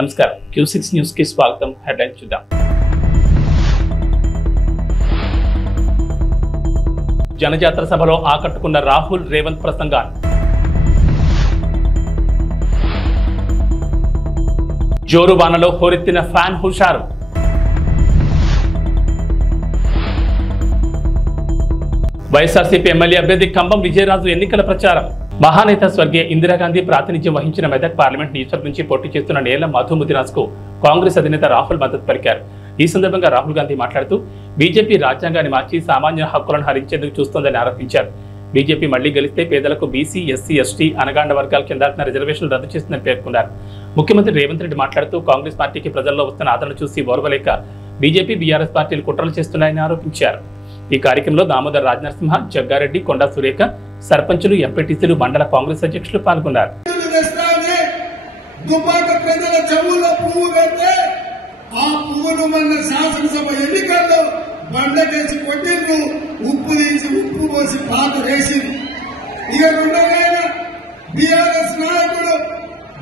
నమస్కారం, Q6 news కి స్వాగతం. హెడ్లైన్స్ చూద్దాం. జనజాతర సభలో ఆకట్టుకున్న రాహుల్ రేవంత్ ప్రసంగాలు. జోరు వానలో హోరెత్తిన ఫ్యాన్ హుషారు. వైఎస్ఆర్సీపీ ఎమ్మెల్యే అభ్యర్థి కంబం విజయరాజు ఎన్నికల ప్రచారం. మహానేత స్వర్గీయ ఇందిరాగాంధీ ప్రాతినిధ్యం వహించిన మెదక్ పార్లమెంట్ నియోజకవర్గం నుంచి పోటీ చేస్తున్న నేల మధు ముదిరాజ్ కు కాంగ్రెస్ అధినేత రాహుల్ మద్దతు పలికారు. ఈ సందర్భంగా రాహుల్ గాంధీ మాట్లాడుతూ బీజేపీ రాజ్యాంగాన్ని మార్చి సామాన్య హక్కులను హరించేందుకు చూస్తోందని ఆరోపించారు. బీజేపీ మళ్లీ గెలిస్తే పేదలకు బీసీ, ఎస్సీ, ఎస్టీ, అనగాండ వర్గాల కింద రిజర్వేషన్లు రద్దు చేస్తుందని పేర్కొన్నారు. ముఖ్యమంత్రి రేవంత్ రెడ్డి మాట్లాడుతూ కాంగ్రెస్ పార్టీకి ప్రజల్లో వస్తున్న ఆదరణ చూసి ఓర్వలేక బీజేపీ, బీఆర్ఎస్ పార్టీలు కుట్రలు చేస్తున్నాయని ఆరోపించారు. ఈ కార్యక్రమంలో దామోదర్ రాజనరసింహ, జగ్గారెడ్డి, కొండా సురేఖ, సర్పంచులు, ఎంపీటీసీలు, మండల కాంగ్రెస్ అధ్యక్షులు పాల్గొన్నారు. శాసనసభ ఎన్నికల్లో బండకేసి కొట్టిండ్రు, ఉప్పు తీసి ఉప్పు పోసి పాత వేసింది. ఇక రెండోనైనా బీఆర్ఎస్ నాయకుడు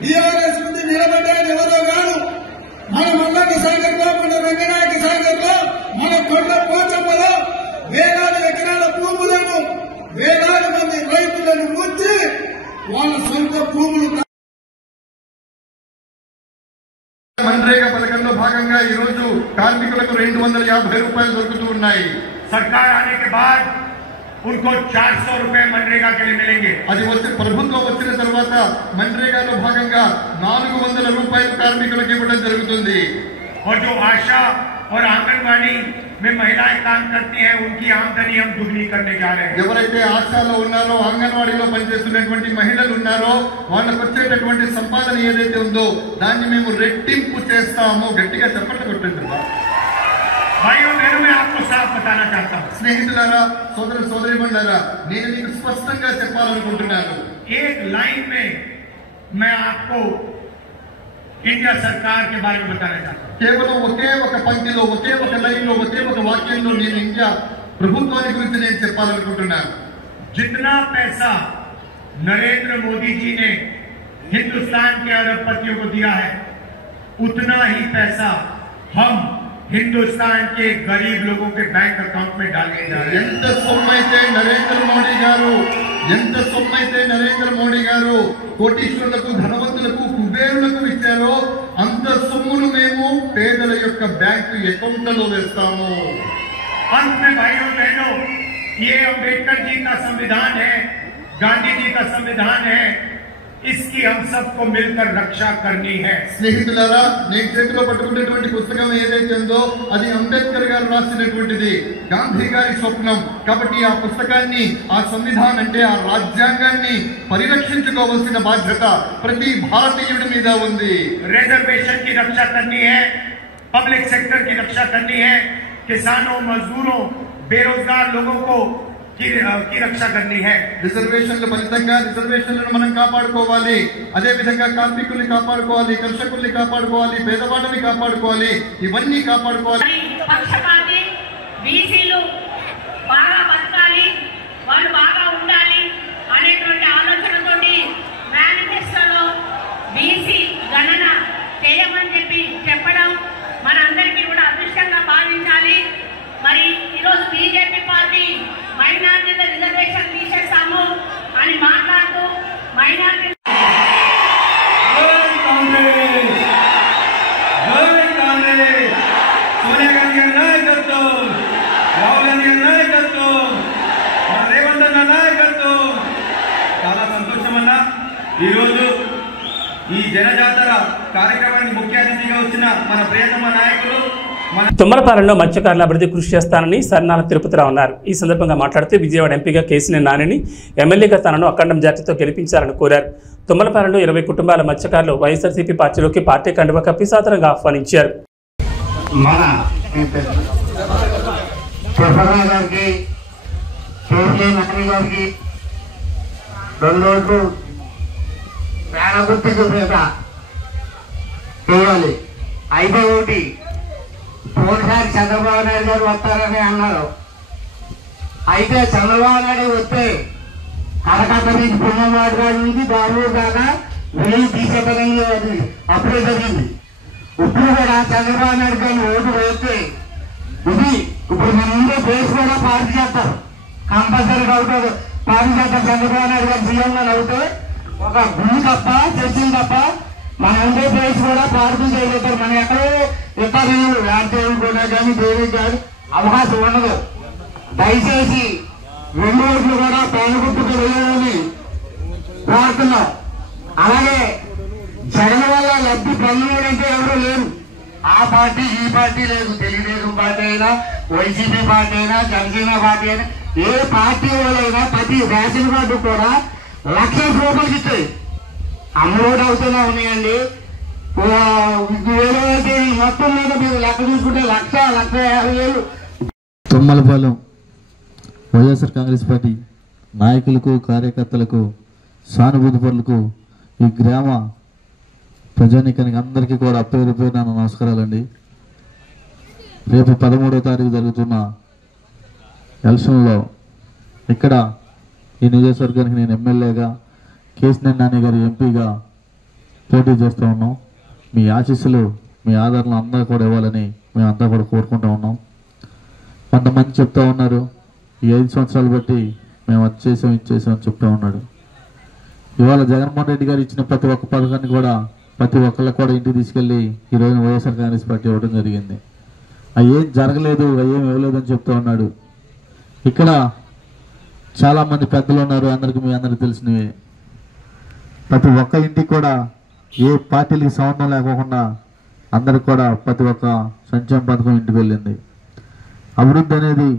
బీఆర్ఎస్ నుండి నిలబడ్డాడు ఎవరో కాదు, మన మల్లన్న సాగర్ లో, మన రంగనాయక సాగర్ లో, మన కొండ పోచమ్మలో వేలాది ఎకరాల భూములను వేలాది మంది రైతులను ముంచి వాళ్ళ సొంత భూములు मनरेगा పథకంలో భాగంగా ఈ రోజు కార్మికులకు 250 రూపాయలు దొరుకుతూ ఉన్నాయి. सरकार आने के बाद उनको 400 रुपए मनरेगा के लिए मिलेंगे. అది వచ్చి ప్రభుత్వం వచ్చిన తర్వాత मनरेगाలో భాగంగా 400 రూపాయలు కార్మికులకు ఇవ్వడం జరుగుతుంది. और जो आशा और आंगनवाड़ी में महिलाएं काम करती हैं, उनकी आमदनी हम दुगनी करने जा रहे हैं. ఎవరైతే ఆశాలో ఉన్నారో, అంగన్వాడీలో పనిచేస్తున్నటువంటి మహిళలు ఉన్నారో వాళ్ళకు వచ్చేటటువంటి సంపాదన ఏదైతే ఉందో దాన్ని మేము రెట్టింపు చేస్తాము. గట్టిగా చెప్పండి కొట్టండి. भाइयों बहनों, मैं आपको साफ बताना चाहता हूँ. స్నేహితులారా, సోదర సోదరీమణులారా, నేను మీకు స్పష్టంగా చెప్పాలనుకుంటున్నాను. एक लाइन में मैं आपको इंडिया सरकार के बारे में बताना चाहता हूँ. కేవలం ఒకే ఒక పంక్తిలో, ఒకే ఒక లైన్లో, ఒకే ఒక వాక్యంలో నేను ఇండియా ప్రభుత్వాన్ని గురించి నేను చెప్పాలనుకుంటున్నాను. जितना पैसा नरेंद्र मोदी जी ने हिंदुस्तान के अरबपतियों को दिया है, उतना ही पैसा हम हिंदुस्तान के गरीब लोगों के बैंक अकाउंट में डालने जा रहे हैं. ఎంత సొమ్మైతే నరేంద్ర మోడీ గారు కోటీశ్వరులకు, ధనవంతులకు, కుబేరులకు ఇచ్చారో అంత సొమ్మును మేము పేదల యొక్క బ్యాంకు అకౌంట్లలో వేస్తాము. अंत में भाइयों बहनों, ये अम्बेडकर जी का संविधान है, गांधी जी का संविधान है, इसकी हम सबको मिलकर रक्षा करनी है. స్నేహితులారా, నేను చేతిలో పట్టుకున్నటువంటి పుస్తకం ఏదైతే ఉందో అది అంబేద్కర్ గారు రాసినటువంటిది, గాంధీ గారి స్వప్నం. కాబట్టి ఆ పుస్తకాన్ని, ఆ సంవిధానం అంటే ఆ రాజ్యాంగాన్ని పరిరక్షించుకోవాల్సిన బాధ్యత ప్రతి భారతీయుడి మీద ఉంది. रिजर्वेशन की रक्षा करनी है, पब्लिक सेक्टर की रक्षा करनी है, किसानों, मजदूरों, बेरोजगार लोगों को की रक्षा करनी है. రిజర్వేషన్ల ఫలితంగా రిజర్వేషన్లను మనం కాపాడుకోవాలి. అదే విధంగా కార్మికుల్ని కాపాడుకోవాలి, కర్షకుల్ని కాపాడుకోవాలి, పేదవాళ్ళని కాపాడుకోవాలి, ఇవన్నీ కాపాడుకోవాలి. పక్షపాతి బీసీలు బాగా బతకాలి, వాళ్ళు బాగా ఉండాలి అనేటువంటి ఆలోచనతోటి మేనిఫెస్టోలో బీసీ గణన చేయమని చెప్పడం మనందరికీ కూడా అదృష్టంగా భావించాలి. మరి ఈరోజు బీజేపీ పార్టీ మైనార్టీల రిజర్వేషన్ తీసేస్తాము అని మాట్లాడుతూ మైనార్టీ సోనియా గాంధీ గారి నాయకత్వం, రాహుల్ గాంధీ గారి నాయకత్వం, రేవంత్ అన్న నాయకత్వం. చాలా సంతోషం అన్న. ఈరోజు ఈ జనజాతర కార్యక్రమానికి ముఖ్య అతిథిగా వచ్చిన మన ప్రియతమ నాయకులు తుమ్మలపాలెంలో మత్స్యకారుల అభివృద్ధి కృషి చేస్తానని సర్నాల తిరుపతిరావు అన్నారు. ఈ సందర్భంగా మాట్లాడుతూ విజయవాడ ఎంపీగా కేసీఆర్ నానిని, ఎమ్మెల్యేగా తనను అఖండ మెజార్టీతో గెలిపించాలని కోరారు. తుమ్మలపాలెంలో 20 కుటుంబాల మత్స్యకారులు వైఎస్ఆర్సీపీ పార్టీలోకి పార్టీ కండువా కప్పి సాదరంగా ఆహ్వానించారు. అయితే ఒకటి పోయినసారి చంద్రబాబు నాయుడు గారు వస్తారని అన్నారు. అయితే చంద్రబాబు నాయుడు వస్తే కలకత్తా నుంచి పుణ్యమాటగాడి నుంచి బెంగళూరు దాకా వెయ్యి తీసేపడంగా అప్పుడే జరిగింది. ఇప్పుడు కూడా చంద్రబాబు నాయుడు గారిని ఓటు వేస్తే ఇది ఇప్పుడు మన ముందే బేస్ కూడా పార్టీ చేస్తారు, కంపల్సరీగా అవుతారు. పార్టీ చేస్తారు. చంద్రబాబు నాయుడు గారు సీఎంగా అవుతే ఒక గుడి తప్ప చర్చలు తప్ప మన ముందే బేస్ కూడా పార్టీ చేయగలుగుతారు. మనం ఎక్కడో ఇతరులు రాజ్యాలు కూడా కానీ దేనికి కానీ అవకాశం ఉండదు. దయచేసి 2 ఓట్లు కూడా పేదగుట్టుకు వెళ్ళాలని కోరుతున్నాం. అలాగే జగన్ వల్ల లబ్ధి పొందడంటే ఎవరు లేరు. ఆ పార్టీ ఈ పార్టీ లేదు. తెలుగుదేశం పార్టీ అయినా, వైసీపీ పార్టీ అయినా, జనసేన పార్టీ అయినా, ఏ పార్టీ వాళ్ళైనా ప్రతి రేషన్ కార్డు కూడా 1,00,000 రూపాయలకి ఇస్తాయి. అమౌంట్ అవుతూనే ఉన్నాయండి. వేరే మొత్తం మీద మీరు లెక్క చూసుకుంటే 1,50,000 తుమ్మలపాలెం వైఎస్ఆర్ కాంగ్రెస్ పార్టీ నాయకులకు, కార్యకర్తలకు, సానుభూతి పరులకు, ఈ గ్రామ ప్రజానీకానికి అందరికీ కూడా పేరు పేరు నా నమస్కారాలండి. రేపు 13వ తారీఖు జరుగుతున్న ఎలక్షన్లో ఇక్కడ ఈ నియోజకవర్గానికి నేను ఎమ్మెల్యేగా, కేశినేని నాని గారు ఎంపీగా పోటీ చేస్తూ ఉన్నాం. మీ ఆశీస్సులు, మీ ఆదరణ అందరూ కూడా ఇవ్వాలని మేమంతా కూడా కోరుకుంటూ ఉన్నాం. కొంతమంది చెప్తా ఉన్నారు, ఈ 5 సంవత్సరాలు బట్టి మేము అది చేసాం, ఇది చేసాం అని చెప్తా ఉన్నాడు. ఇవాళ జగన్మోహన్ రెడ్డి గారు ఇచ్చిన ప్రతి ఒక్క పథకాన్ని కూడా ప్రతి ఒక్కళ్ళకి కూడా ఇంటికి తీసుకెళ్ళి ఈరోజు వైఎస్ఆర్ కాంగ్రెస్ పార్టీ ఇవ్వడం జరిగింది. అవి ఏం జరగలేదు, అవి ఏం ఇవ్వలేదు అని చెప్తా ఉన్నాడు. ఇక్కడ చాలామంది పెద్దలు ఉన్నారు, అందరికీ మీ అందరికీ తెలిసినవి. ప్రతి ఒక్క ఇంటికి కూడా ఏ పార్టీలకి సంబంధం లేకోకుండా అందరికి కూడా ప్రతి ఒక్క సంక్షేమ పథకం ఇంటికి వెళ్ళింది. అభివృద్ధి అనేది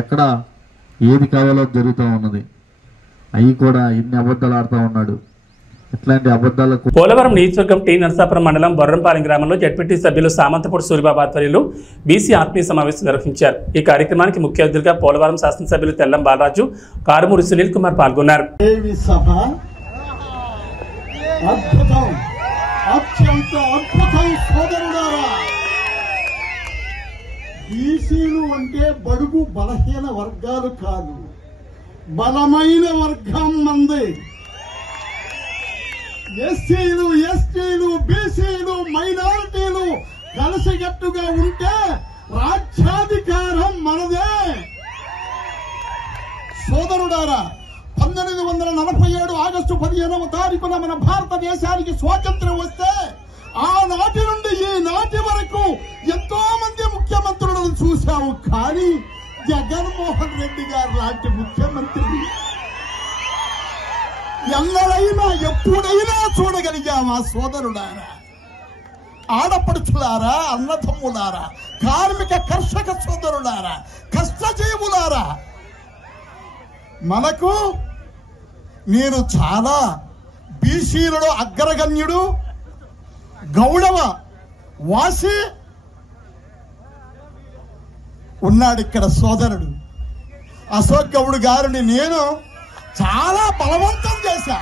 ఎక్కడ ఏది కావాలో జరుగుతూ ఉన్నది. అవి కూడా ఇన్ని అబద్ధాలు ఆడుతూ ఉన్నాడు. ఇట్లాంటి అబద్ధాలకు పోలవరం నియోజకవర్గం టీ నరసాపురం మండలం బొర్రంపాలెం గ్రామంలో జడ్పీటీ సభ్యులు సామంతపూడి సూరిబాబు ఆధ్వర్యంలో బీసీ ఆత్మీయ సమావేశం నిర్వహించారు. ఈ కార్యక్రమానికి ముఖ్య అతిథులుగా పోలవరం శాసనసభ్యులు తెల్లం బాలరాజు, కారుమూరి సునీల్ కుమార్ పాల్గొన్నారు. బీసీలు అంటే బడుగు బలహీన వర్గాలు కాదు, బలమైన వర్గం మంది. ఎస్సీలు, ఎస్టీలు, బీసీలు, మైనారిటీలు కలిసికట్టుగా ఉంటే రాజ్యాధికారం మనదే. సోదరుడారా, 1947 ఆగస్టు 15వ తారీఖున మన భారతదేశానికి స్వాతంత్ర్యం వస్తే ఆనాటి నుండి ఈనాటి వరకు ఎంతో మంది ముఖ్యమంత్రులను చూశాము. కానీ జగన్మోహన్ రెడ్డి గారు లాంటి ముఖ్యమంత్రిని ఎన్నడైనా ఎప్పుడైనా చూడగలిగామా? సోదరులారా, ఆడపడుచులారా, అన్నదమ్ములారా, కార్మిక కర్షక సోదరులారా, కష్టజీవులారా, మనకు నేను చాలా బీసీలలో అగ్రగణ్యుడు, గౌడవ వాసి ఉన్నాడు ఇక్కడ సోదరుడు అశోక్ గౌడ్ గారిని నేను చాలా బలవంతం చేశా.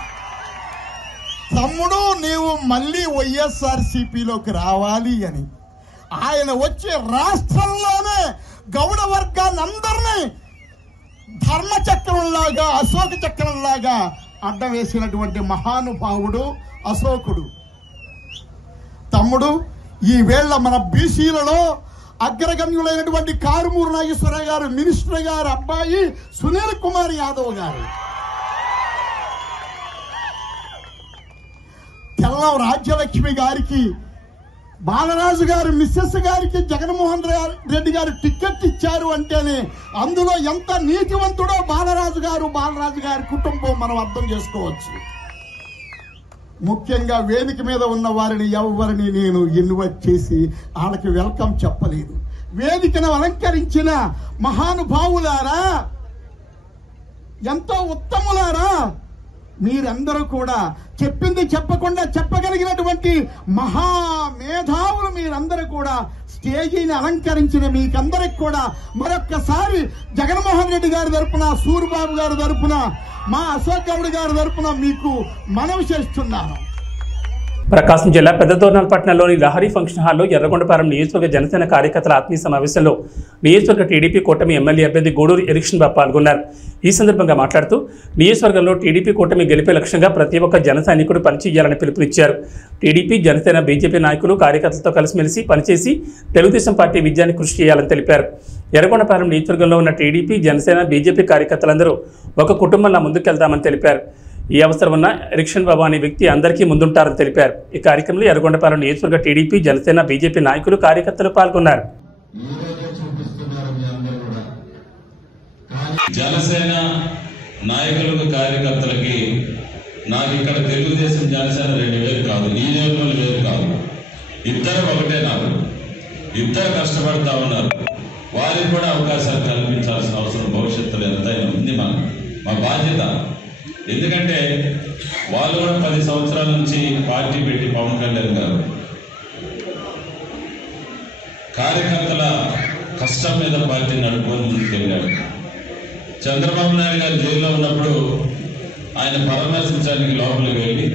తమ్ముడు, నీవు మళ్ళీ వైఎస్ఆర్సీపీలోకి రావాలి అని. ఆయన వచ్చి రాష్ట్రంలోనే గౌడ వర్గాన్ని అందరినీ ధర్మచక్రంలాగా, అశోక చక్రంలాగా అడ్డం వేసినటువంటి మహానుభావుడు అశోకుడు. తమ్ముడు, ఈ వేళ మన బీసీలలో అగ్రగణ్యులైనటువంటి కారుమూరి నాగేశ్వరరావు గారు, మినిస్టర్ గారు అబ్బాయి సునీల్ కుమార్ యాదవ్ గారు, తెల్లం రాజ్యలక్ష్మి గారికి, బాలరాజు గారు మిస్సెస్ గారికి జగన్మోహన్ రెడ్డి గారు టికెట్ ఇచ్చారు అంటేనే అందులో ఎంత నీతివంతుడో బాలరాజు గారి కుటుంబం మనం అర్థం చేసుకోవచ్చు. ముఖ్యంగా వేదిక మీద ఉన్న వారిని ఎవరిని నేను ఇన్వైట్ చేసి వాళ్ళకి వెల్కమ్ చెప్పలేదు. వేదికను అలంకరించిన మహానుభావులారా, ఎంతో ఉత్తములారా, మీరందరూ కూడా చెప్పింది చెప్పకుండా చెప్పగలిగినటువంటి మహామేధావులు మీరందరూ కూడా స్టేజీని అలంకరించిన మీకందరికి కూడా మరొక్కసారి జగన్మోహన్ రెడ్డి గారి తరపున, సూరిబాబు గారి తరపున, మా అశోక్ గౌడ్ గారి తరపున మీకు మనవి చేస్తున్నాను. ప్రకాశం జిల్లా పెద్దదోర్నాలపట్నంలోని లహరి ఫంక్షన్ హాల్లో ఎర్రగొండపాలెం నియోజకవర్గ జనసేన కార్యకర్తల ఆత్మీయ సమావేశంలో నియోజకవర్గ టీడీపీ కూటమి ఎమ్మెల్యే అభ్యర్థి గూడూరు ఎరిక్షన్ బాబు పాల్గొన్నారు. ఈ సందర్భంగా మాట్లాడుతూ నియోజకవర్గంలో టీడీపీ కూటమి గెలిపే లక్ష్యంగా ప్రతి ఒక్క జన సైనికుడు పనిచేయాలని పిలుపునిచ్చారు. టీడీపీ, జనసేన, బీజేపీ నాయకులు కార్యకర్తలతో కలిసిమెలిసి పనిచేసి తెలుగుదేశం పార్టీ విజయాన్ని కృషి చేయాలని తెలిపారు. ఎర్రగొండపాలెం నియోజకవర్గంలో ఉన్న టీడీపీ, జనసేన, బీజేపీ కార్యకర్తలందరూ ఒక కుటుంబంలా ముందుకెళ్తామని తెలిపారు. ఈ అవసరం ఉన్న ఎరిక్షన్ బాబు అనే వ్యక్తి అందరికీ ముందుంటారని తెలిపారు. ఈ కార్యక్రమంలో ఎర్రగొండపాలెం నియోజకవర్గ టీడీపీ, జనసేన, బీజేపీ నాయకులు కార్యకర్తలు పాల్గొన్నారు. జనసేన నాయకులకు కార్యకర్తలకి నాకు ఇక్కడ తెలుగుదేశం జనసేన 2 వేలు కాదు, ఈ నియోజకవర్గంలో వేరు కాదు, ఇద్దరు ఒకటే. నాకు ఇద్దరు కష్టపడతా ఉన్నారు. వారికి కూడా అవకాశాలు కల్పించాల్సిన అవసరం భవిష్యత్తులో ఎంతైనా ఉంది. మా బాధ్యత. ఎందుకంటే వాళ్ళు కూడా 10 సంవత్సరాల నుంచి పార్టీ పెట్టి పవన్ కళ్యాణ్ గారు కార్యకర్తల కష్టం మీద పార్టీ నడుపుకొని ముందుకెళ్ళాడు. చంద్రబాబు నాయుడు గారు జైల్లో ఉన్నప్పుడు ఆయన పరామర్శించడానికి లోపలికి వెళ్ళి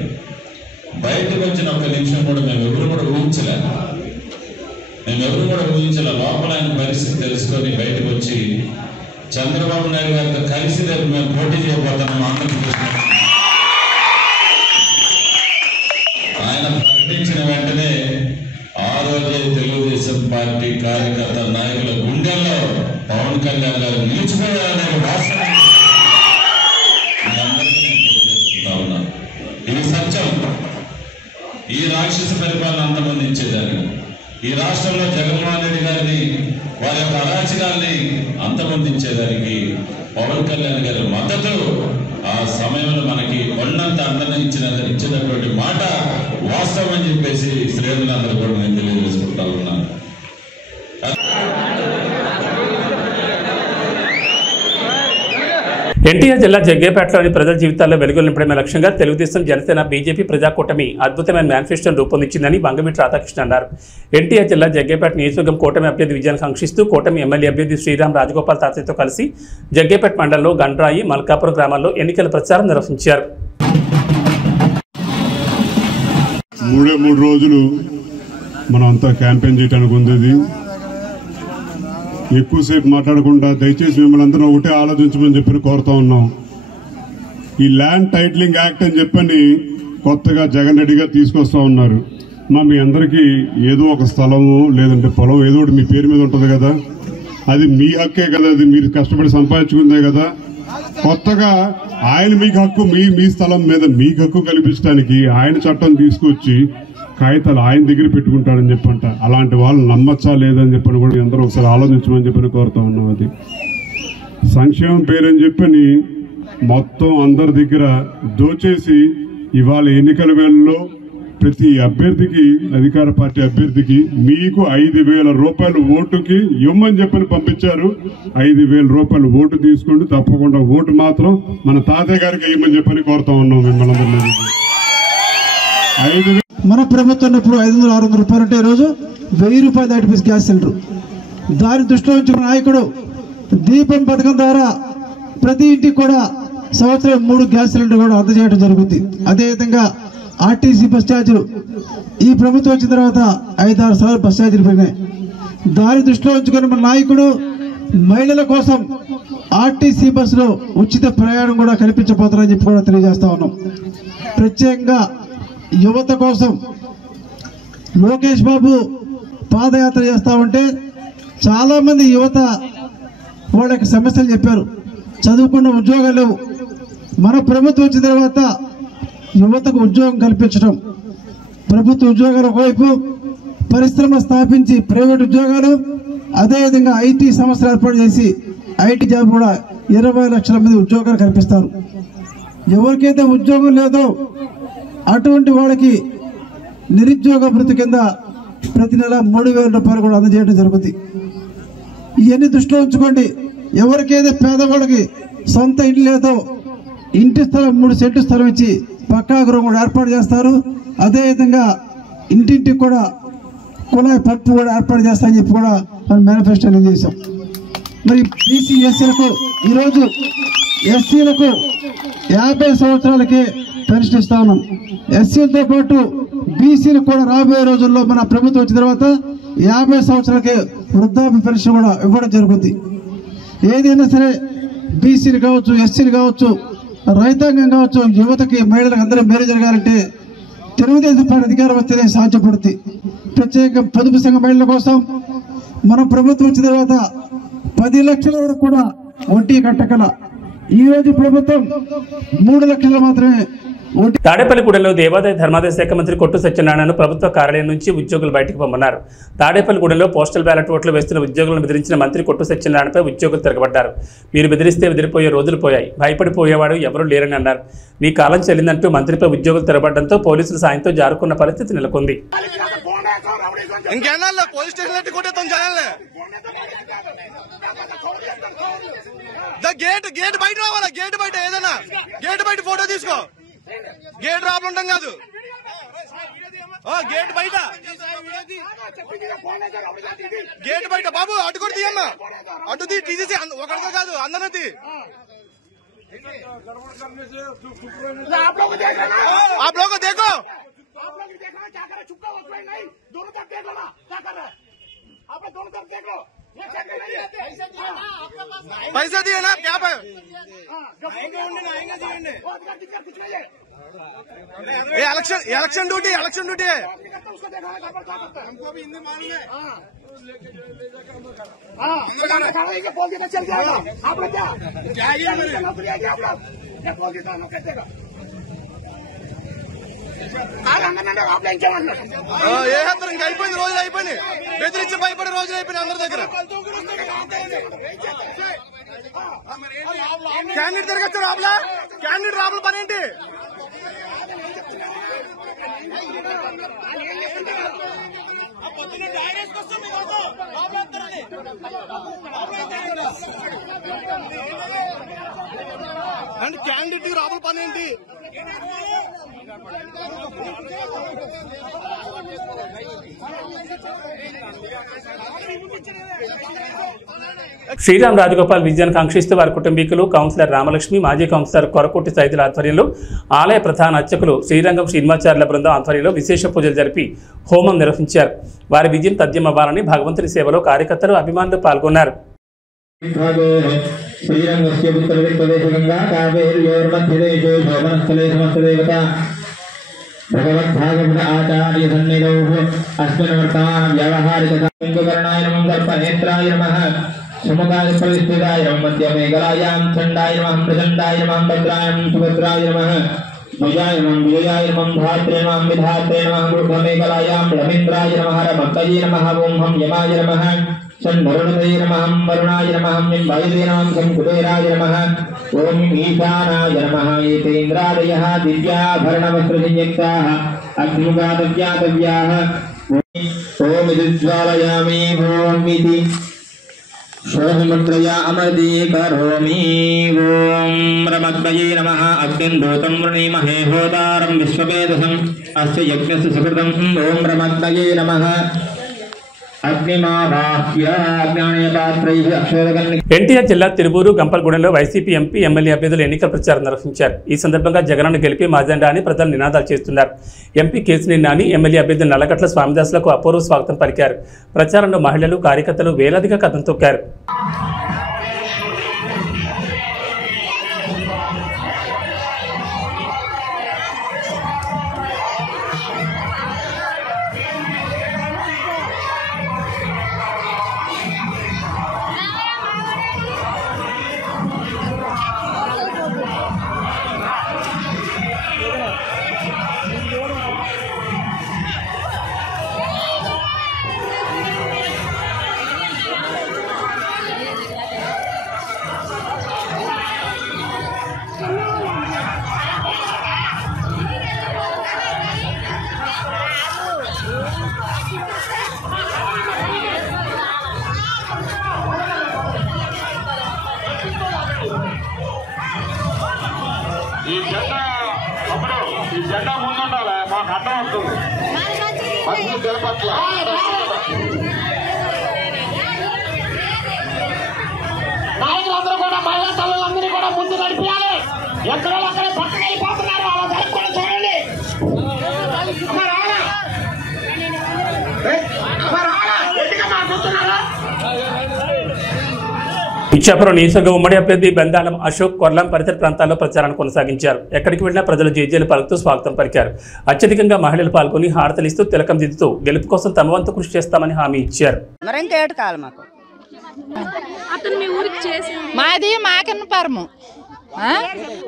బయటకు వచ్చిన 1 నిమిషం కూడా మేమెవరు కూడా ఊహించలే. లోపల ఆయన పరిస్థితి తెలుసుకొని బయటకు వచ్చి చంద్రబాబు నాయుడు గారితో కలిసి మేము పోటీ చేయబోతున్నాం ఆంధ్రప్రదేశ్. ఆయన ప్రకటించిన వెంటనే ఆ రోజే తెలుగుదేశం పార్టీ కార్యకర్త నాయకుల గుండెల్లో పవన్ కళ్యాణ్ గారు నిలిచిపోయారనే వాస్తవం ఇది సత్యం. ఈ రాక్షస పరిపాలన అంతమందించేదాన్ని, ఈ రాష్ట్రంలో జగన్మోహన్ రెడ్డి గారిని వారి యొక్క అరాచకాల్ని అంతమొందించేదానికి పవన్ కళ్యాణ్ గారి మద్దతు ఆ సమయంలో మనకి కొండంత అండన ఇచ్చినటువంటి మాట వాస్తవం అని చెప్పేసి శ్రేణులందరూ కూడా నేను తెలియజేసుకుంటా ఉన్నాను. ఎన్టీఆర్ జిల్లా జగ్గేపేటలోని ప్రజల జీవితాల్లో వెలుగులు నింపడమే లక్ష్యంగా తెలుగుదేశం, జనసేన, బీజేపీ ప్రజా కూటమి అద్భుతమైన మేనిఫెస్టోను రూపొందించిందని బంగమిటి రాధాకృష్ణ అన్నారు. ఎన్టీఆర్ జిల్లా జగ్గేపేట నియోజకవర్గం కూటమి అభ్యర్థి విజయాన్ని కాంక్షిస్తూ కూటమి ఎమ్మెల్యే అభ్యర్థి శ్రీరామ్ రాజగోపాల్ తాతయ్యతో కలిసి జగ్గేపేట మండలంలో గండ్రాయి, మల్కాపురం గ్రామాల్లో ఎన్నికల ప్రచారం నిర్వహించారు. 3 రోజులు మనం అంతా క్యాంపెయిన్ చేయడానికి ఉంది. ఎక్కువసేపు మాట్లాడకుండా దయచేసి మిమ్మల్ని అందరూ ఒకటే ఆలోచించమని చెప్పి కోరుతా ఉన్నాం. ఈ ల్యాండ్ టైటిలింగ్ యాక్ట్ అని చెప్పని కొత్తగా జగన్ రెడ్డి గారు తీసుకొస్తా ఉన్నారు. మీ అందరికీ ఏదో ఒక స్థలము లేదంటే పొలం ఏదో ఒకటి మీ పేరు మీద ఉంటుంది కదా, అది మీ హక్కే కదా, అది మీరు కష్టపడి సంపాదించుకుందే కదా. కొత్తగా ఆయన మీకు హక్కు, మీ స్థలం మీద మీకు హక్కు కల్పించడానికి ఆయన చట్టం తీసుకొచ్చి కాగితాలు ఆయన దగ్గర పెట్టుకుంటాడని చెప్పంట. అలాంటి వాళ్ళు నమ్మచ్చా లేదని చెప్పని కూడా అందరూ ఒకసారి ఆలోచించమని చెప్పని కోరుతా ఉన్నాం. అది సంక్షేమం పేరని చెప్పని మొత్తం అందరి దగ్గర దోచేసి ఇవాళ ఎన్నికల వేళల్లో ప్రతి అభ్యర్థికి, అధికార పార్టీ అభ్యర్థికి మీకు 5,000 రూపాయలు ఓటుకి ఇవ్వమని చెప్పని పంపించారు. 5,000 రూపాయలు ఓటు తీసుకోండి, తప్పకుండా ఓటు మాత్రం మన తాతయ్య గారికి ఇవ్వమని చెప్పని కోరుతా ఉన్నాం మిమ్మల్ని అందరినీ. మన ప్రభుత్వం ఉన్నప్పుడు 500-600 రూపాయలు అంటే ఈరోజు 1000 రూపాయలు దాటిపోయి గ్యాస్ సిలిండర్. దాని దృష్టిలో ఉంచిన నాయకుడు దీపం పథకం ద్వారా ప్రతి ఇంటికి కూడా సంవత్సరం 3 గ్యాస్ సిలిండర్ కూడా అందజేయడం జరుగుతుంది. అదేవిధంగా ఆర్టీసీ బస్ ఛార్జీలు ఈ ప్రభుత్వం వచ్చిన తర్వాత 5-6 సార్లు బస్ ఛార్జీలు పెరిగినాయి. దాని దృష్టిలో ఉంచుకుని మన నాయకుడు మహిళల కోసం ఆర్టీసీ బస్సులో ఉచిత ప్రయాణం కూడా కల్పించబోతున్నారని చెప్పి కూడా తెలియజేస్తా ఉన్నాం. ప్రత్యేకంగా యువత కోసం లోకేష్ బాబు పాదయాత్ర చేస్తా ఉంటే చాలా మంది యువత వాళ్ళ యొక్క సమస్యలు చెప్పారు. చదువుకున్న ఉద్యోగాలు లేవు. మన ప్రభుత్వం వచ్చిన తర్వాత యువతకు ఉద్యోగం కల్పించడం, ప్రభుత్వ ఉద్యోగాల వైపు పరిశ్రమ స్థాపించి ప్రైవేట్ ఉద్యోగాలు, అదేవిధంగా ఐటీ సంస్థలు ఏర్పాటు చేసి ఐటీ జాబ్ కూడా 20 లక్షల మంది ఉద్యోగాలు కల్పిస్తారు. ఎవరికైతే ఉద్యోగం లేదో అటువంటి వాళ్ళకి నిరుద్యోగ భృతి కింద ప్రతి నెల 3,000 రూపాయలు కూడా అందజేయడం జరుగుతుంది. ఇవన్నీ దృష్టిలో ఉంచుకోండి. ఎవరికైతే పేదవాడికి సొంత ఇంటి లేదో ఇంటి స్థలం 3 సెంట్లు స్థలం ఇచ్చి పక్కా గృహం కూడా ఏర్పాటు చేస్తారు. అదేవిధంగా ఇంటింటికి కూడా కుళాయి పప్పు కూడా ఏర్పాటు చేస్తామని చెప్పి కూడా మనం మేనిఫెస్టోలో చేశాం. మరి బీసీ ఎస్సీలకు ఈరోజు ఎస్సీలకు 50 సంవత్సరాలకే పెన్షన్ ఇస్తా ఉన్నాం. ఎస్సీలతో పాటు బీసీలకు కూడా రాబోయే రోజుల్లో మన ప్రభుత్వం వచ్చిన తర్వాత 50 సంవత్సరాలకే వృద్ధాప్య పెన్షన్ కూడా ఇవ్వడం జరుగుతుంది. ఏదైనా సరే బీసీలు కావచ్చు, ఎస్సీలు కావచ్చు, రైతాంగం కావచ్చు, యువతకి, మహిళలకు అందరూ మేలు జరగాలంటే తెలుగుదేశం పార్టీ అధికారం వస్తేనే సాధ్యపడుతుంది. ప్రత్యేక పొదుపు సంఘ మహిళల కోసం మన ప్రభుత్వం వచ్చిన తర్వాత 10 లక్షల వరకు కూడా వడ్డీ కట్టగల ఈ రోజు ప్రభుత్వం 3 లక్షలు మాత్రమే. తాడేపల్లిగూడెంలో దేవాదాయ ధర్మాదాయ శాఖ మంత్రి కొట్టు సత్యనారాయణను ప్రభుత్వ కార్యాలయం నుంచి ఉద్యోగులు బయటకు పొమ్మన్నారు. తాడేపల్లిగూడెంలో పోస్టల్ బ్యాలెట్ ఓట్లు వేస్తున్న ఉద్యోగులను బెదిరించిన మంత్రి కొట్టు సత్యనారాయణపై ఉద్యోగులు తిరగబడ్డారు. మీరు బెదిరిస్తే బెదిరిపోయే రోజులు పోయాయి, భయపడిపోయేవాడు ఎవరూ లేరని అన్నారు. మీ కాలం చెల్లిందంటూ మంత్రిపై ఉద్యోగులు తిరగబడడంతో పోలీసుల సాయంతో జారుకున్న పరిస్థితి నెలకొంది. గేట్ బయట రావాలా, గేట్ బయట ఏదైనా గేట్ బయట ఫోటో తీసుకో, గేట్ రాబడం కాదు, గేట్ బయట, గేట్ బయట బాబు అటు కూడా తీయమ్మా, అటు తీసేసి ఒకరితో కాదు అందరూ आप लोग देखो पैसा दिए ना क्या पे इलेक्शन ड्यूटी है हमको भी हिंदी मालूम है। चल जाएगा आप लोग क्या ఏ హత్రం ఇంకా అయిపోయింది, రోజులు అయిపోయినాయి, బెదిరించి భయపడే రోజులు అయిపోయినాయి అందరి దగ్గర. క్యాండిడేట్ తిరగచ్చు రాబులా, క్యాండిడేట్ రాబుల పని ఏంటి? అంటే క్యాండిడేట్ రాబుల పని ఏంటి? శ్రీరామ్ రాజగోపాల్ విజయాన్ని కాంక్షిస్తూ వారి కుటుంబీకులు, కౌన్సిలర్ రామలక్ష్మి, మాజీ కౌన్సిలర్ కొరకోటి సైదుల ఆధ్వర్యంలో ఆలయ ప్రధాన అర్చకులు శ్రీరంగం శ్రీనివాచార్యుల బృందం ఆధ్వర్యంలో విశేష పూజలు జరిపి హోమం నిర్వహించారు. వారి విజయం తథ్యమవ్వాలని భగవంతుని సేవలో కార్యకర్తలు, అభిమానులు పాల్గొన్నారు. भगवद्भागवत आचार्य सन्निधौ अस्मिन् वर्तमान व्यावहारिक करणाय नमः, दर्पनेत्राय नमः, सुमुखाय परिस्थिताय नमः, मध्यमेकलायां चण्डाय नमः, प्रचण्डाय नमः, भद्राय नमः, सुभद्राय नमः, भुजाय नमः, विजयाय नमः, धात्रे नमः, विधात्रे नमः, ऊर्ध्वमेकलायां रवीन्द्राय नमः, रमत्तये नमः, ओं हम यमाय नमः, षण्वरुणते नमः, वरुणाय नमः, निम्बायते नमः, शङ्कुटेराय नमः, ओं ईशानाय नमः। एतेन्द्रादयः दिव्याभरणवस्त्रसंयुक्ताः अग्निमुखादव्यातव्याः ओं विद्ज्वालयामि ओं इति शोभमुद्रया अमृते करोमि। ओं रमद्वये नमः। अग्निं दूतं वृणीमहे होतारं विश्ववेदसम् अस्य यज्ञस्य सुकृतम्। ओं रमद्वये नमः। ఎన్టీఆర్ జిల్లా తిరువూరు గంపలగూడెంలో వైసీపీ ఎంపీ, ఎమ్మెల్యే అభ్యర్థులు ఎన్నికల ప్రచారం నిర్వహించారు. ఈ సందర్భంగా జగనన్న గెలిపి మాజెండా అని ప్రజలు నినాదాలు చేస్తున్నారు. ఎంపీ కేశినేని నాని, ఎమ్మెల్యే అభ్యర్థి నల్లగట్ల స్వామిదాసులకు అపూర్వ స్వాగతం పలికారు. ప్రచారంలో మహిళలు, కార్యకర్తలు వేలాదిగా కథం తొక్కారు. నాయకులందరూ కూడా మహిళా తల్లులందరినీ కూడా ముందు నడిపించాలి. ఎక్కడో అక్కడే పక్కన వెళ్ళిపోతున్నారు, అలా జరగకుండా చూడండి. ఇచ్చాపురం నియోజకవర్గ ఉమ్మడి అభ్యర్థి బెందాలం అశోక్ కొర్లం పరిసర ప్రాంతాల్లో ప్రచారాన్ని కొనసాగించారు. ఎక్కడికి వెళ్లినా ప్రజలు జేజేలు పలుకుతూ స్వాగతం పలికారు. అత్యధికంగా మహిళలు పాల్గొని హారతలిస్తూ తిలకం దిద్దుతూ గెలుపు కోసం తమ వంతు కృషి చేస్తామని హామీ ఇచ్చారు. మాది మాకన్నపురము.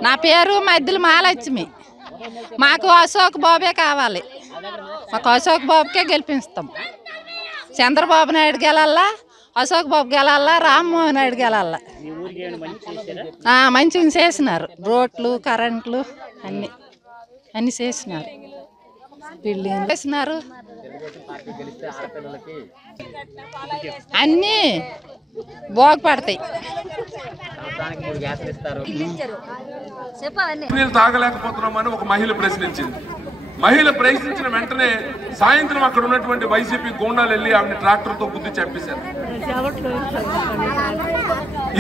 నా పేరు మధ్యలో మహాలక్ష్మి. మాకు అశోక్ బాబే కావాలి. మాకు అశోక్ బాబుకే గెలిపిస్తాం. చంద్రబాబు నాయుడు గెలల్లా, అశోక్ బాబు గెలల్లా, రామ్మోహన్ నాయుడు గెలల్లా. మంచిగా చేసినారు. రోడ్లు, కరెంట్లు అన్ని చేసినారు. బిల్డింగ్ చేసినారు. అన్నీ బాగుపడతాయి. నీళ్ళు తాగలేకపోతున్నామని ఒక మహిళ ప్రశ్నించింది. మహిళ ప్రశ్నించిన వెంటనే సాయంత్రం అక్కడ ఉన్నటువంటి వైసీపీ గూండాలు వెళ్ళి ఆమె ట్రాక్టర్తో గుద్ది చంపేశారు.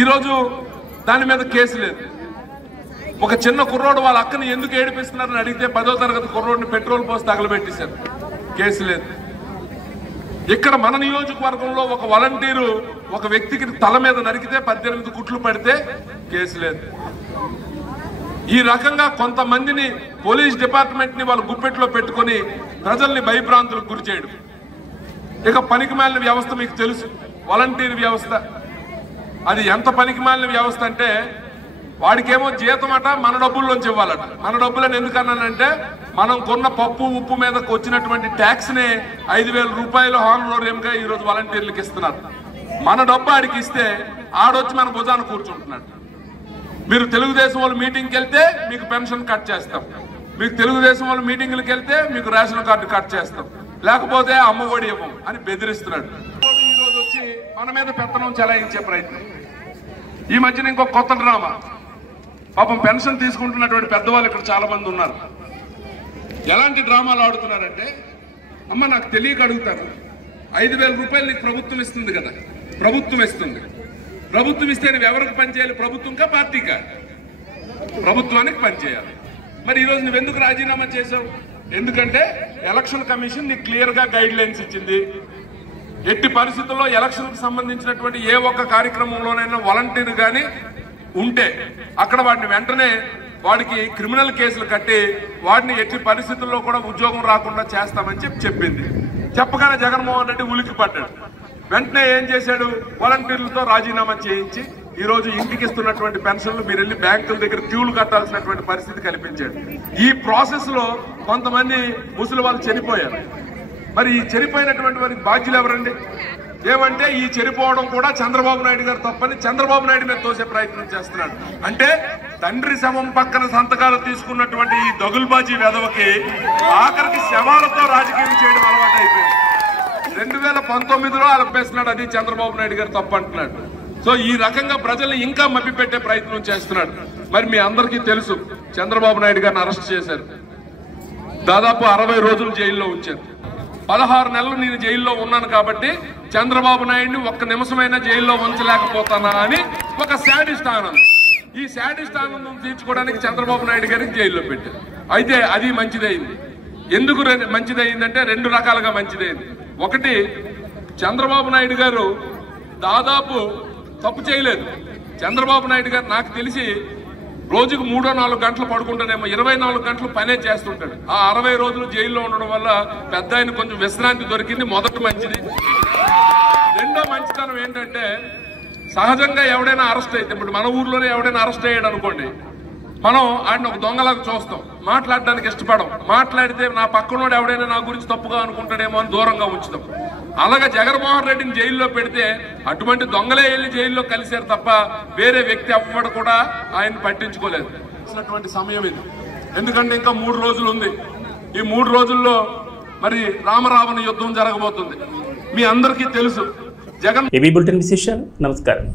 ఈరోజు దాని మీద కేసు లేదు. ఒక చిన్న కుర్రోడు వాళ్ళ అక్కని ఎందుకు ఏడిపిస్తున్నారని అడిగితే 10వ తరగతి కుర్రోడిని పెట్రోల్ పోసి తగలబెట్టేశారు. కేసు లేదు. ఇక్కడ మన నియోజకవర్గంలో ఒక వాలంటీరు ఒక వ్యక్తికి తల మీద నరికితే 18 కుట్లు పడితే కేసు లేదు. ఈ రకంగా కొంతమందిని పోలీస్ డిపార్ట్మెంట్ ని వాళ్ళు గుప్పెట్లో పెట్టుకుని ప్రజల్ని భయభ్రాంతులకు గురి చేయడం. ఇక పనికిమాలిన వ్యవస్థ మీకు తెలుసు, వాలంటీర్ వ్యవస్థ. అది ఎంత పనికిమాలిన వ్యవస్థ అంటే వాడికేమో జీతం అట మన డబ్బుల్లోంచి ఇవ్వాలట. మన డబ్బులని ఎందుకన్నానంటే మనం కొన్న పప్పు ఉప్పు మీదకి వచ్చినటువంటి ట్యాక్స్ నే 5,000 రూపాయలు హానరోరియంగా ఈ రోజు వాలంటీర్లకు ఇస్తున్నారు. మన డబ్బు ఆడికి ఇస్తే ఆడొచ్చి మన భుజాన్ని కూర్చుంటున్నాడు. మీరు తెలుగుదేశం వాళ్ళు మీటింగ్కి వెళ్తే మీకు పెన్షన్ కట్ చేస్తాం, మీకు తెలుగుదేశం వాళ్ళు మీటింగ్లకు వెళ్తే మీకు రేషన్ కార్డు కట్ చేస్తాం, లేకపోతే అమ్మఒడి ఇవ్వం అని బెదిరిస్తున్నాడు. ఈ రోజు వచ్చి మన మీద పెత్తనం చెలాయించే ప్రయత్నం. ఈ మధ్యన ఇంకో కొత్త డ్రామా. పాపం పెన్షన్ తీసుకుంటున్నటువంటి పెద్దవాళ్ళు ఇక్కడ చాలా మంది ఉన్నారు. ఎలాంటి డ్రామాలు ఆడుతున్నారంటే, అమ్మ నాకు తెలియక అడుగుతారు, 5,000 రూపాయలు నీకు ప్రభుత్వం ఇస్తుంది కదా, ప్రభుత్వం ఇస్తుంది. ప్రభుత్వం ఇస్తే నువ్వు ఎవరికి పనిచేయాలి? ప్రభుత్వంకా పార్టీకా? ప్రభుత్వానికి పనిచేయాలి. మరి ఈరోజు నువ్వెందుకు రాజీనామా చేశావు? ఎందుకంటే ఎలక్షన్ కమిషన్ నీకు క్లియర్ గా గైడ్ లైన్స్ ఇచ్చింది. ఎట్టి పరిస్థితుల్లో ఎలక్షన్ కు సంబంధించినటువంటి ఏ ఒక్క కార్యక్రమంలోనైనా వాలంటీర్ గాని ఉంటే అక్కడ వాడిని వెంటనే వాడికి క్రిమినల్ కేసులు కట్టి వాడిని ఎట్టి పరిస్థితుల్లో కూడా ఉద్యోగం రాకుండా చేస్తామని చెప్పింది. చెప్పగానే జగన్మోహన్ రెడ్డి ఉలికి పడ్డాడు. వెంటనే ఏం చేశాడు? వాలంటీర్లతో రాజీనామా చేయించి ఈ రోజు ఇంటికి ఇస్తున్నటువంటి పెన్షన్లు మీరు వెళ్ళి బ్యాంకుల దగ్గర క్యూలు కట్టాల్సినటువంటి పరిస్థితి కల్పించాడు. ఈ ప్రాసెస్ లో కొంతమంది ముసలి వాళ్ళు చనిపోయారు. మరి ఈ చనిపోయినటువంటి వారికి బాధ్యులు ఎవరండి? ఏమంటే ఈ చనిపోవడం కూడా చంద్రబాబు నాయుడు గారు తప్పని చంద్రబాబు నాయుడు మీద తోసే ప్రయత్నం చేస్తున్నాడు. అంటే తండ్రి శవం పక్కన సంతకాలు తీసుకున్నటువంటి ఈ దగుల్బాజీ వెధవకి ఆఖరికి శవాలతో రాజకీయం చేయడం అలవాటు అయిపోయింది. 2019లో అలపేస్తున్నాడు, అది చంద్రబాబు నాయుడు గారు తప్పు అంటున్నాడు. సో ఈ రకంగా ప్రజల్ని ఇంకా మభ్యపెట్టే ప్రయత్నం చేస్తున్నాడు. మరి మీ అందరికీ తెలుసు, చంద్రబాబు నాయుడు గారిని అరెస్ట్ చేశారు. దాదాపు 60 రోజులు జైల్లో ఉంచారు. 16 నెలలు నేను జైల్లో ఉన్నాను కాబట్టి చంద్రబాబు నాయుడిని ఒక్క నిమిషమైనా జైల్లో ఉంచలేకపోతానా అని ఒక శాడిస్ట్ ఆనందం. ఈ శాడిస్ట్ ఆనందం తీర్చుకోవడానికి చంద్రబాబు నాయుడు గారికి జైల్లో పెట్టారు. అయితే అది మంచిదైంది. ఎందుకు మంచిదైందంటే 2 రకాలుగా మంచిదైంది. ఒకటి, చంద్రబాబు నాయుడు గారు దాదాపు తప్పు చేయలేదు. చంద్రబాబు నాయుడు గారు నాకు తెలిసి రోజుకు 3-4 గంటలు పడుకుంటానేమో, 24 గంటలు పనే చేస్తుంటాడు. ఆ 60 రోజులు జైల్లో ఉండడం వల్ల పెద్ద ఆయన కొంచెం విశ్రాంతి దొరికింది. మొదటి మంచిది. రెండో మంచితనం ఏంటంటే, సహజంగా ఎవడైనా అరెస్ట్ అయితే, ఇప్పుడు మన ఊర్లోనే ఎవడైనా అరెస్ట్ అయ్యాడు అనుకోండి, మనం ఆయన ఒక దొంగలాగా చూస్తాం, మాట్లాడడానికి ఇష్టపడం. మాట్లాడితే నా పక్కనోడు ఎవడైనా నా గురించి తప్పుగా అనుకుంటాడేమో అని దూరంగా ఉంచుతాం. అలాగే జగన్మోహన్ రెడ్డిని జైల్లో పెడితే అటువంటి దొంగలే వెళ్ళి జైల్లో కలిశారు తప్ప వేరే వ్యక్తి ఎవ్వడు కూడా ఆయన పట్టించుకోలేదు. సమయం ఇది. ఎందుకంటే ఇంకా 3 రోజులు ఉంది. ఈ 3 రోజుల్లో మరి రామరావణ యుద్ధం జరగబోతుంది. మీ అందరికీ తెలుసు. జగన్ ఏబీ బులెటిన్ విశేషాలు. నమస్కారం.